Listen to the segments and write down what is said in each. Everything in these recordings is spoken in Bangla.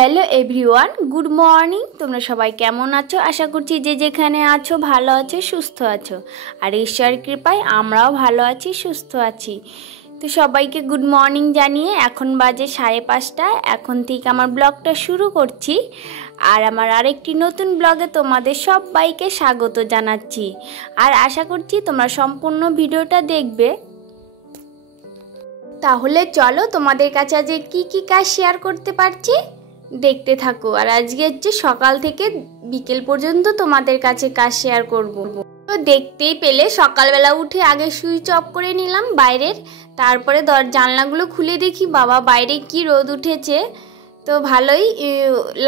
Hello everyone, good morning. তোমরা সবাই কেমন আছো? আশা করছি যে যেখানে আছো ভালো আছো, সুস্থ আছো। আর ঈশ্বরের কৃপায় আমরাও ভালো আছি, সুস্থ আছি। তো সবাইকে গুড মর্নিং জানিয়ে এখন বাজে 5:30। এখন থেকে আমার ব্লগটা শুরু করছি। আর আমার আরেকটি নতুন ব্লগে তোমাদের সবাইকে স্বাগত জানাচ্ছি। আর আশা করছি তোমরা সম্পূর্ণ ভিডিওটা দেখবে। তাহলে চলো তোমাদের কাছে আজ কি কাজ শেয়ার করতে পারছি দেখতে থাকো। আর আজকে হচ্ছে সকাল থেকে বিকেল পর্যন্ত তোমাদের কাছে কাজ শেয়ার করব। তো দেখতেই পেলে সকালবেলা উঠে আগে সুইচ অফ করে নিলাম বাইরের, তারপরে জানলাগুলো খুলে দেখি বাবা বাইরে কি রোদ উঠেছে। তো ভালোই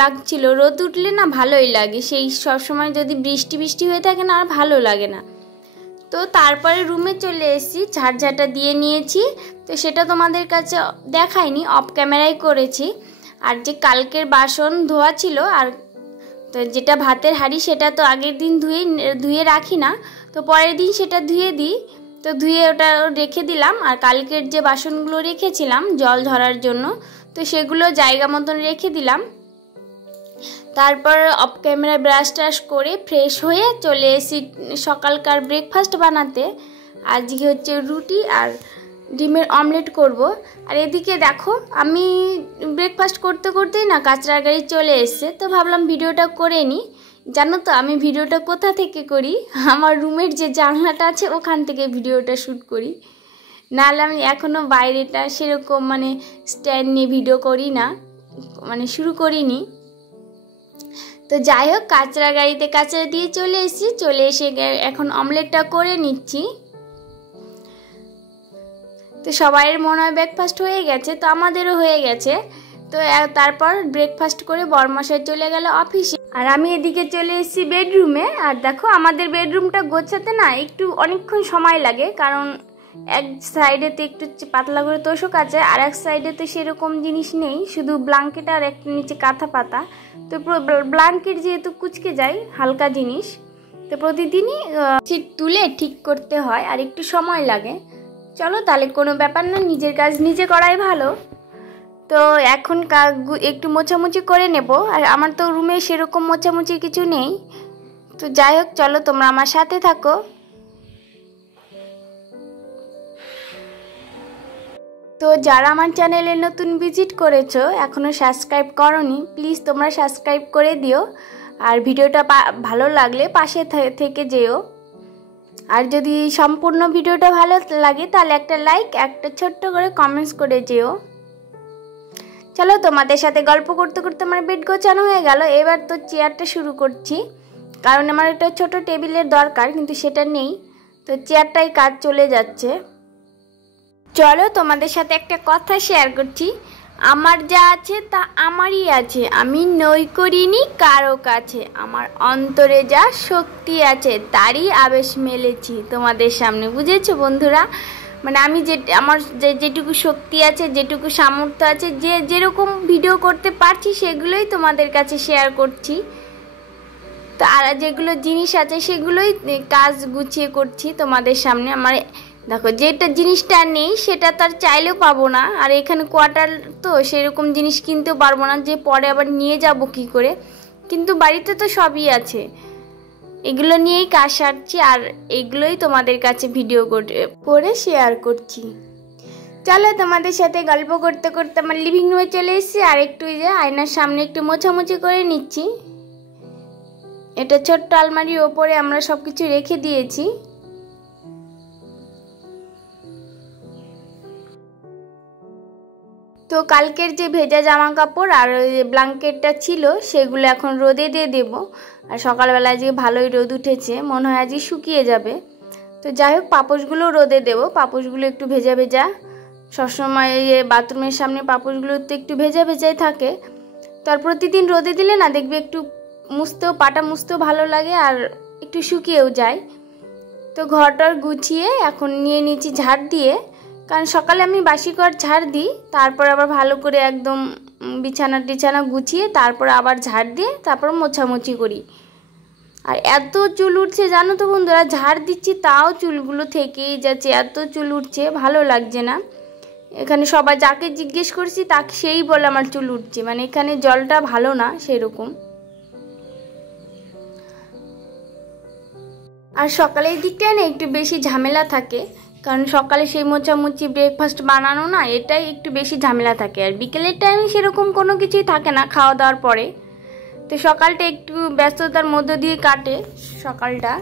লাগছিল, রোদ উঠলে না ভালোই লাগে, সেই সবসময় যদি বৃষ্টি হয়ে থাকে না আর ভালো লাগে না। তো তারপরে রুমে চলে এসেছি, ঝাড়ঝাঁটা দিয়ে নিয়েছি। তো সেটা তোমাদের কাছে দেখাইনি, অফ ক্যামেরায় করেছি। আর যে কালকের বাসন ধোয়া ছিল, আর তো যেটা ভাতের হাঁড়ি সেটা তো আগের দিন ধুয়ে রাখি না, তো পরের দিন সেটা ধুয়ে দিই। তো ধুয়ে ওটা রেখে দিলাম। আর কালকের যে বাসনগুলো রেখেছিলাম জল ধরার জন্য, তো সেগুলো জায়গা মতন রেখে দিলাম। তারপর অফ ক্যামেরায় ব্রাশ টাশ করে ফ্রেশ হয়ে চলে এসেছি সকালকার ব্রেকফাস্ট বানাতে। আজকে হচ্ছে রুটি আর ডিমের অমলেট করব। আর এদিকে দেখো আমি ব্রেকফাস্ট করতে করতেই না কাঁচরা গাড়ি চলে এসছে। তো ভাবলাম ভিডিওটা করে নিই। জানো তো আমি ভিডিওটা কোথা থেকে করি? আমার রুমের যে জানলাটা আছে ওখান থেকে ভিডিওটা শ্যুট করি। নাহলে আমি এখনও বাইরেটা সেরকম স্ট্যান্ড নিয়ে ভিডিও করি না, শুরু করিনি। তো যাই হোক, কাঁচরা গাড়িতে কাঁচরা দিয়ে চলে এসে এখন অমলেটটা করে নিচ্ছি। তো সবাইয়ের মনে হয় ব্রেকফাস্ট হয়ে গেছে, তো আমাদেরও হয়ে গেছে। তো তারপর ব্রেকফাস্ট করে বরমশাই চলে গেল অফিসে, আর আমি এদিকে চলে এসেছি বেডরুমে। আর দেখো আমাদের বেডরুমটা গোছাতে না একটু অনেকক্ষণ সময় লাগে, কারণ এক সাইডেতে একটু পাতলা করে তোষক আছে, আর এক সাইডেতে সেরকম জিনিস নেই, শুধু ব্ল্যাঙ্কেট আর একটা নিচে কাঁথা পাতা। তো ব্ল্যাঙ্কেট যেহেতু কুচকে যায় হালকা জিনিস, তো প্রতিদিনই সিট তুলে ঠিক করতে হয় আর একটু সময় লাগে। চলো তাহলে কোনো ব্যাপার না, নিজের কাজ নিজে করাই ভালো। তো এখন একটু মোছামুছি করে নেব। আর আমার তো রুমে সেরকম মোছামুচির কিছু নেই। তো যাই হোক, চলো তোমরা আমার সাথে থাকো। তো যারা আমার চ্যানেলে নতুন ভিজিট করেছো, এখনও সাবস্ক্রাইব করোনি, প্লিজ তোমরা সাবস্ক্রাইব করে দিও। আর ভিডিওটা ভালো লাগলে পাশে থেকে যেও। আর যদি সম্পূর্ণ ভিডিওটা ভালো লাগে তাহলে একটা লাইক, একটা ছোট্ট করে কমেন্টস করে যেও। চলো তোমাদের সাথে গল্প করতে করতে আমার বেড গোছানো হয়ে গেল। এবার তো চেয়ারটা শুরু করছি, কারণ আমার একটা ছোট টেবিলের দরকার, কিন্তু সেটা নেই। তো চেয়ারটাই কাজ চলে যাচ্ছে। চলো তোমাদের সাথে একটা কথা শেয়ার করছি। আমার যা আছে তা আমারই আছে, আমি নই করিনি কারো কাছে। আমার অন্তরে যা শক্তি আছে তারই আবেশ মেলেছি তোমাদের সামনে। বুঝেছো বন্ধুরা? আমি আমার যেটুকু শক্তি আছে, যেটুকু সামর্থ্য আছে, যেরকম ভিডিও করতে পারছি সেগুলোই তোমাদের কাছে শেয়ার করছি। তো আর যেগুলো জিনিস আছে সেগুলোই কাজ গুছিয়ে করছি তোমাদের সামনে। আমার দেখো যেটা জিনিসটা নেই সেটা তার চাইলেও পাবো না, আর এখানে কোয়ার্টার তো সেরকম জিনিস কিনতেও পারবো না যে পরে আবার নিয়ে যাব কি করে। কিন্তু বাড়িতে তো সবই আছে, এগুলো নিয়েই কাজ সারছি, আর এগুলোই তোমাদের কাছে ভিডিও করে শেয়ার করছি। চলো তোমাদের সাথে গল্প করতে করতে আমার লিভিং রুমে চলে এসেছি। আর একটু যে আয়নার সামনে একটু মোছামুছি করে নিচ্ছি। এটা ছোট্ট আলমারির ওপরে আমরা সব কিছু রেখে দিয়েছি। তো কালকের যে ভেজা জামা কাপড় আর ওই ব্ল্যাঙ্কেটটা ছিল সেগুলো এখন রোদে দিয়ে দেবো। আর সকালবেলায় যে ভালোই রোদ উঠেছে, মনে হয় আজই শুকিয়ে যাবে। তো যাই হোক, পাপোশগুলো রোদে দেবো। পাপোশগুলো একটু ভেজা ভেজা, সবসময় বাথরুমের সামনে পাপোশগুলো তো একটু ভেজা ভেজাই থাকে। তো আর প্রতিদিন রোদে দিলে না দেখবে একটু পাটা মুছতেও ভালো লাগে, আর একটু শুকিয়েও যায়। তো ঘরটার গুছিয়ে এখন নিয়ে নিচ্ছি ঝাড় দিয়ে, কারণ সকালে আমি বাসি ঘর ঝাড় দিই, তারপর আবার ভালো করে একদম বিছানা গুছিয়ে তারপর আবার ঝাড় দিয়ে তারপর মোছামুছি করি। আর এত চুল উঠছে জানো তো বন্ধুরা, ঝাড় দিচ্ছি তাও চুলগুলো থেকেই যাচ্ছে, এত চুল উঠছে, ভালো লাগছে না। এখানে সবাই যাকে জিজ্ঞেস করছি তাকে সেই বলে আমার চুল উঠছে, মানে এখানে জলটা ভালো না সেরকম। আর সকালের দিকটায় না একটু বেশি ঝামেলা থাকে, কারণ সকালে সেই মোছামুছি ব্রেকফাস্ট বানানো না, এটাই একটু বেশি ঝামেলা থাকে। আর বিকেলের টাইমে সেরকম কোনো কিছুই থাকে না খাওয়া দাওয়ার পরে, তো সকালটা একটু ব্যস্ততার মধ্য দিয়ে কাটে সকালটা।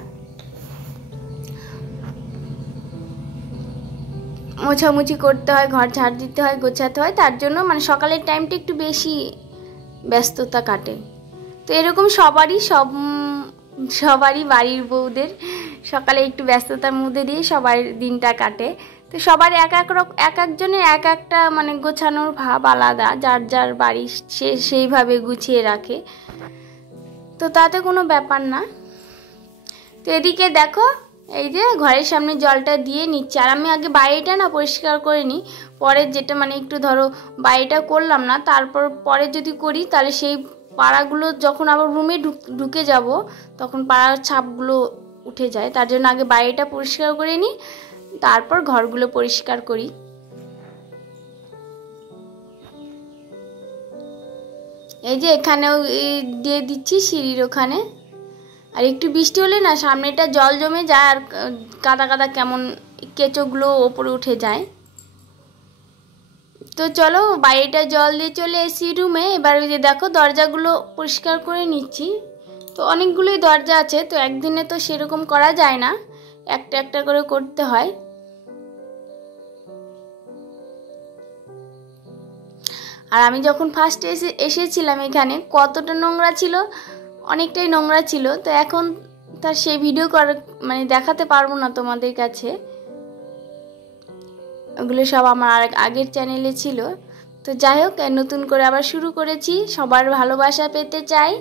মোছামুছি করতে হয়, ঘর ঝাড় দিতে হয়, গোছাতে হয়, তার জন্য মানে সকালের টাইমটা একটু বেশি ব্যস্ততা কাটে। তো এরকম সবারই বাড়ির বউদের সকালে একটু ব্যস্ততার মধ্যে দিয়ে সবার দিনটা কাটে। তো সবার এক একজনের এক একটা মানে গোছানোর ভাব আলাদা, যার যার বাড়ি সে সেইভাবে গুছিয়ে রাখে, তো তাতে কোনো ব্যাপার না। তো এদিকে দেখো এই যে ঘরের সামনে জলটা দিয়ে নিচ্ছে, আর আমি আগে বাইরেটা না পরিষ্কার করে নিই, পরে যেটা মানে একটু ধরো বাইরেটা করলাম না, তারপর পরে যদি করি তাহলে সেই পাড়াগুলো যখন আবার রুমে ঢুকে যাব তখন পাড়ার ছাপগুলো উঠে যায়, তার জন্য আগে বাইরেটা পরিষ্কার করে নিই, তারপর ঘরগুলো পরিষ্কার করি। এই যে এখানেও দিয়ে দিচ্ছি সিঁড়ির ওখানে। আর একটু বৃষ্টি হলে না সামনেটা জল জমে যায়, আর কাদা কাদা কেমন কেঁচোগুলো ওপরে উঠে যায়। তো চলো বাইরেটা জল দিয়ে চলে এসি রুমে। এবার ওই যে দেখো দরজাগুলো পরিষ্কার করে নিচ্ছি। তো অনেকগুলোই দরজা আছে, তো একদিনে তো সেরকম করা যায় না, একটা একটা করে করতে হয়। আর আমি যখন ফার্স্ট এসেছিলাম এখানে কতটা নোংরা ছিল, অনেকটাই নোংরা ছিল। তো এখন তার সেই ভিডিও মানে দেখাতে পারবো না তোমাদের কাছে, ওগুলো সব আমার আগের চ্যানেলে ছিল। তো যাই হোক, নতুন করে আবার শুরু করেছি, সবার ভালোবাসা পেতে চাই।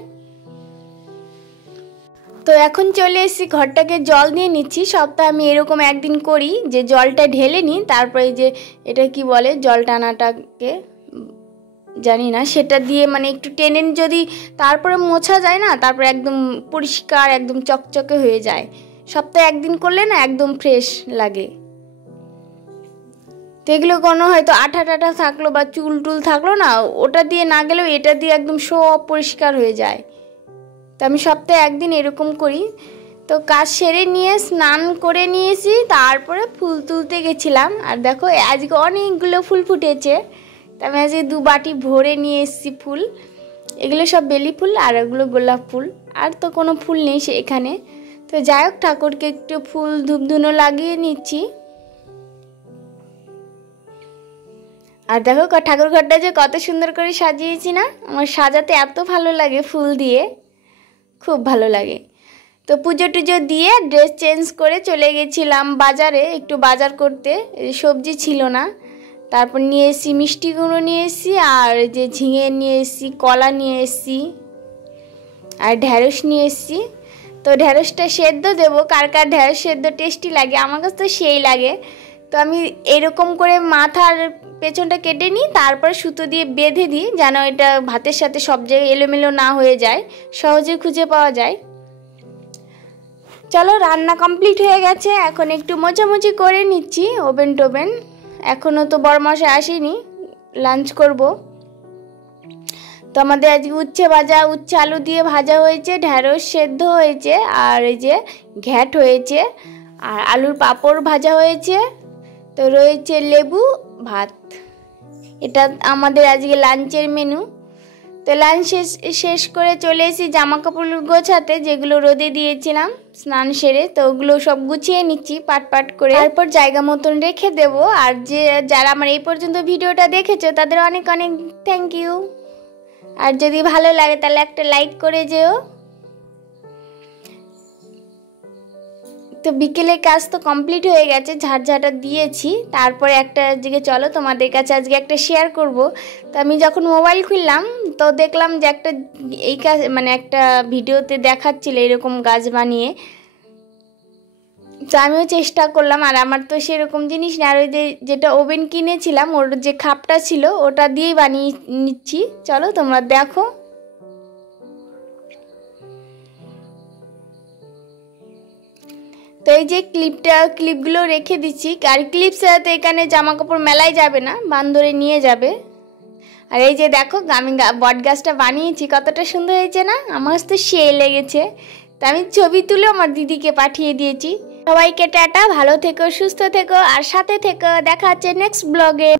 তো এখন চলে এসেছি, ঘরটাকে জল দিয়ে নিচ্ছি। সপ্তাহে আমি এরকম একদিন করি যে জলটা ঢেলে নিই, তারপরে যে এটা কি বলে জল টানাটাকে জানি না, সেটা দিয়ে মানে একটু টেনে যদি তারপরে মোছা যায় না, তারপরে একদম পরিষ্কার একদম চকচকে হয়ে যায়। সপ্তাহে একদিন করলে না একদম ফ্রেশ লাগে। তো এগুলো কোনো হয়তো আঠা টাঠা থাকলো বা চুল টুল থাকলো না, ওটা দিয়ে না গেলেও এটা দিয়ে একদম সব পরিষ্কার হয়ে যায়। তো আমি সপ্তাহে একদিন এরকম করি। তো কাজ সেরে নিয়ে স্নান করে নিয়েছি, তারপরে ফুল তুলতে গেছিলাম। আর দেখো আজকে অনেকগুলো ফুল ফুটেছে, তো আমি আজকে 2 বাটি ভরে নিয়ে এসেছি ফুল। এগুলো সব বেলি ফুল আর এগুলো গোলাপ ফুল, আর তো কোনো ফুল নেই এখানে। তো যাই হোক, ঠাকুরকে একটু ফুল ধূপধুনো লাগিয়ে নিচ্ছি। আর দেখো ঠাকুর ঘরটা যে কত সুন্দর করে সাজিয়েছি না, আমার সাজাতে এত ভালো লাগে ফুল দিয়ে, খুব ভালো লাগে। তো পুজো টুজো দিয়ে ড্রেস চেঞ্জ করে চলে গেছিলাম বাজারে একটু বাজার করতে, সবজি ছিল না। তারপর নিয়ে এসেছি মিষ্টি কুমড়ো নিয়ে এসেছি, আর যে ঝিঙে নিয়ে এসেছি, কলা নিয়ে এসেছি, আর ঢ্যাঁড়স নিয়ে এসেছি। তো ঢ্যাঁড়সটা সেদ্ধ দেবো, কার কার ঢ্যাঁড়স সেদ্ধ টেস্টি লাগে, আমার কাছে তো সেই লাগে। তো আমি এরকম করে মাথার পেছনটা কেটে নিই, তারপর সুতো দিয়ে বেঁধে দিই, যেন এটা ভাতের সাথে সব জায়গায় এলোমেলো না হয়ে যায়, সহজে খুঁজে পাওয়া যায়। চলো রান্না কমপ্লিট হয়ে গেছে, এখন একটু মোছামুছি করে নিচ্ছি ওভেন টোভেন। এখনও তো বড়মশাই আসেনি, লাঞ্চ করব। তো আমাদের আজকে উচ্ছে আলু দিয়ে ভাজা হয়েছে, ঢ্যাঁড়স সেদ্ধ হয়েছে, আর এই যে ঘ্যাট হয়েছে, আর আলুর পাঁপড় ভাজা হয়েছে। তো রয়েছে লেবু, ভাত। এটা আমাদের আজকে লাঞ্চের মেনু। তো লাঞ্চ শেষ করে চলে এসেছি জামা কাপড় গোছাতে, যেগুলো রোদে দিয়েছিলাম স্নান সেরে। তো ওগুলো সব গুছিয়ে নিচ্ছি পাট পাট করে, তারপর জায়গা মতন রেখে দেব। আর যারা আমার এই পর্যন্ত ভিডিওটা দেখেছো তাদের অনেক অনেক থ্যাংক ইউ। আর যদি ভালো লাগে তাহলে একটা লাইক করে যেও। তো বিকেলের কাজ তো কমপ্লিট হয়ে গেছে, ঝাড়ঝাটা দিয়েছি। তারপরে একটা দিকে চলো তোমাদের কাছে আজকে একটা শেয়ার করব। তো আমি যখন মোবাইল খুললাম তো দেখলাম যে এই কাজ মানে একটা ভিডিওতে দেখাচ্ছিল এরকম গাছ বানিয়ে। তো আমিও চেষ্টা করলাম, আর আমার তো সেরকম জিনিস না, আর ওই যেটা ওভেন কিনেছিলাম ওর যে খাপটা ছিল ওটা দিয়েই বানিয়ে নিচ্ছি। চলো তোমরা দেখো। তো তো এই যে ক্লিপগুলো রেখে দিচ্ছি, আর ক্লিপ ছাড়াতে এখানে জামা কাপড় মেলাই যাবে না, বান্দরে নিয়ে যাবে। আর এই যে দেখো আমি বট গাছটা বানিয়েছি, কতটা সুন্দর হয়েছে না? আমার তো সেই লেগেছে। তো আমি ছবি তুলে আমার দিদিকে পাঠিয়ে দিয়েছি। সবাইকে টাটা, ভালো থেকো, সুস্থ থেকো আর সাথে থেকো। দেখা হচ্ছে নেক্সট ব্লগে।